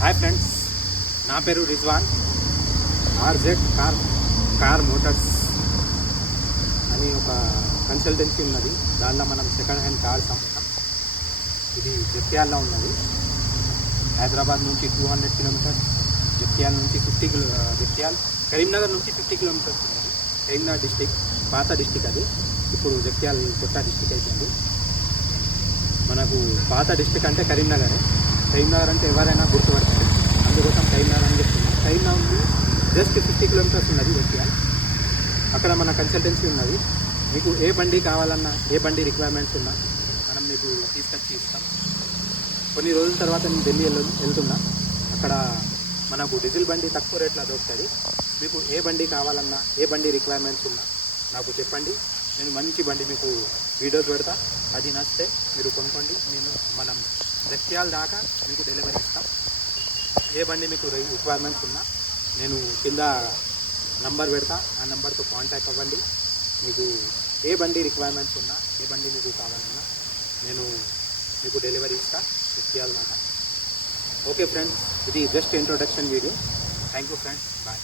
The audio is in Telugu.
హాయ్ ఫ్రెండ్స్, నా పేరు రిజ్వాన్. ఆర్జెడ్ కార్ మోటార్స్ అని ఒక కన్సల్టెన్సీ ఉన్నది. దానిలో మనం సెకండ్ హ్యాండ్ కార్స్ అమ్ముతాం. ఇది జగిత్యాలలో ఉన్నది. హైదరాబాద్ నుంచి 200 కిలోమీటర్స్, జగిత్యాల నుంచి కరీంనగర్ నుంచి 50 కిలోమీటర్స్ ఉన్నది. కరీంనగర్ డిస్టిక్, పాత డిస్టిక్ అది. ఇప్పుడు జగిత్యాల కొత్త డిస్టిక్ అయిపోయింది. మనకు పాత డిస్టిక్ అంటే కరీంనగర్ అంటే ఎవరైనా గుర్తుపడతారు. అందుకోసం కరీంనగర్ అని చెప్తున్నాం. కరీంనగర్ నుండి జస్ట్ 50 కిలోమీటర్స్ ఉన్నది జగిత్యాల. అక్కడ మన కన్సల్టెన్సీ ఉన్నది. మీకు ఏ బండి కావాలన్నా, ఏ బండి రిక్వైర్మెంట్స్ ఉన్నా మనం మీకు తీసుకొచ్చి ఇస్తాం. కొన్ని రోజుల తర్వాత నేను ఢిల్లీ వెళ్తున్నా. అక్కడ మనకు డీజిల్ బండి తక్కువ రేట్లో దొరుకుతుంది. మీకు ఏ బండి కావాలన్నా, ఏ బండి రిక్వైర్మెంట్స్ ఉన్నా నాకు చెప్పండి. నేను మంచి బండి మీకు వీడియోస్ పెడతా. అది నచ్చితే మీరు కొనుక్కోండి. మనం జగిత్యాల దాకా మీకు డెలివరీ ఇస్తాం. ఏ బండి మీకు రిక్వైర్మెంట్స్ ఉన్నా నేను కింద నంబర్ పెడతా. ఆ నెంబర్తో కాంటాక్ట్ అవ్వండి. మీకు ఏ బండి రిక్వైర్మెంట్స్ ఉన్నా, ఏ బండి మీకు కావాలన్నా నేను మీకు డెలివరీ ఇస్తా జగిత్యాల దాకా. ఓకే ఫ్రెండ్స్, ఇది just introduction video. Thank you friends, bye.